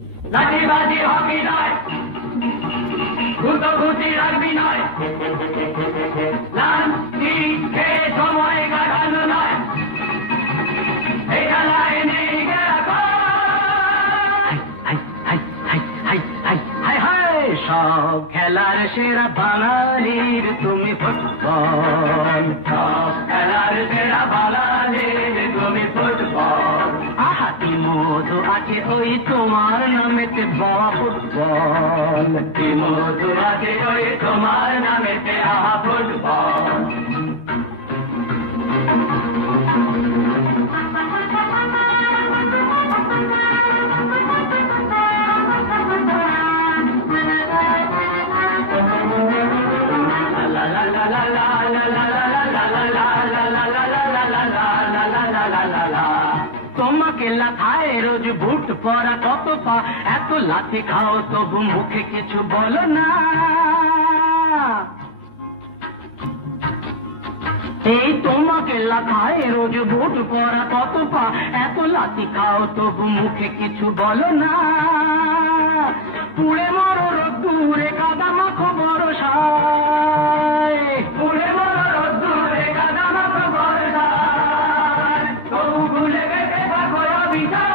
লাঠিবাজি hockey নয়, গুতগুতি রাখবি নয়, লাঠি খেয়ে সময় কাটানো নয়, এই খেলায় নেই সব খেলার সেরা বাঙালির তুমি ফুটবল, সব খেলার সেরা বাঙালির তুমি ফুটবল। আহা কি মধু আছে ওই তোমার নামেতে বাবা ফুটবল, কি মধু আছে ওই তোমার নামেতে আহা ফুটবল। তোমাকে লাথায় রোজ বুট পরা কত পা, এত লাথি খাও তবু মুখে কিছু বলো না। এই তোমাকে লাথায় রোজ বুট পরা কত পা, এত লাথি খাও তবু মুখে কিছু বলো না। পুড়ে মরো রোদ্দুরে কাদা মাখো বরসায়, পুড়ে মরো রোদ্দুরে কাদা মাখো বরসায়, তবু ভুলে গেছে থাকো অবিচার।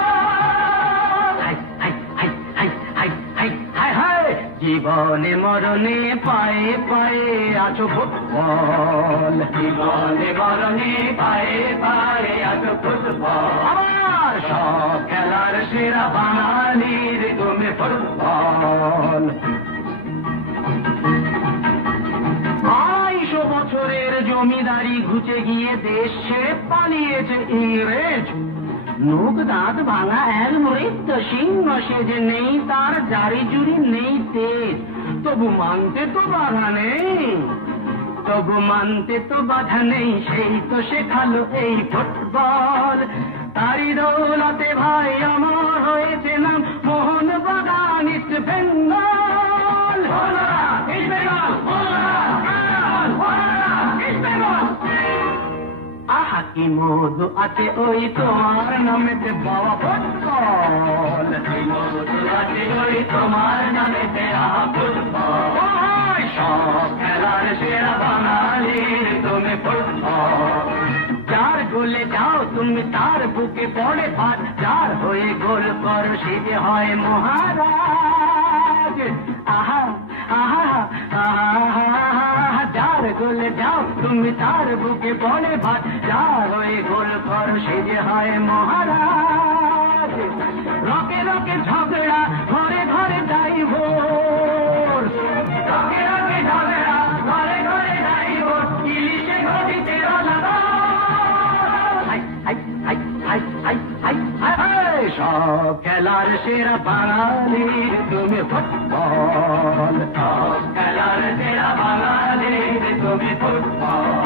জীবনে মরণে পায়ে পায়ে আছো ফুটবল, জীবনে মরণে পায়ে পায়ে আছো ফুটবল। আমার সব খেলার সেরা বাঙালির তুমি ফুটবল। 250 বছরের জমিদারি ঘুচে গিয়ে দেশ ছেড়ে পালিয়েছে ইংরেজ। মুখ দাঁত ভাঙা এক মৃত্য সিংহ সেজে, নেই তার জারি জুরি নেই তেজ, তবু মানতে তো বাধা নেই, তবু মানতে তো বাধা নেই, সেই তো শেখালো এই ফুটবল। তারি দৌলতে ভাই আমার হয়েছে নাম মোহন বাগান ইস্ট বেঙ্গল। আহা কি মধু আছে ওই তোমার নামেতে বাবা ফুটবল, কি মধু আছে ওই তোমার নামেতে আহা ফুটবল। সব খেলার সেরা বাঙালির তুমি ফুটবল। যার গোলে যাও তুমি তার বুকে পড়ে ভাত, যার হয়ে গোল করো সে যে হয় মহারাজ। আহা আহা আহা, যার গোলে যাও তুমি তার বুকে পড়ে ভাত, যার হয়ে গোল করো সে যে হয় মহারাজ। রকে রকে ঝগড়া ঘরে ঘরে যাই ভোর, রকে রকে ঝগড়া ঘরে ঘরে যাই ভোর, ইলিশে ঘটিতে সব খেলার সেরা বাঙালির তুমি ফুটবল, সব খেলার সেরা বাঙালির তুমি ফুটবল।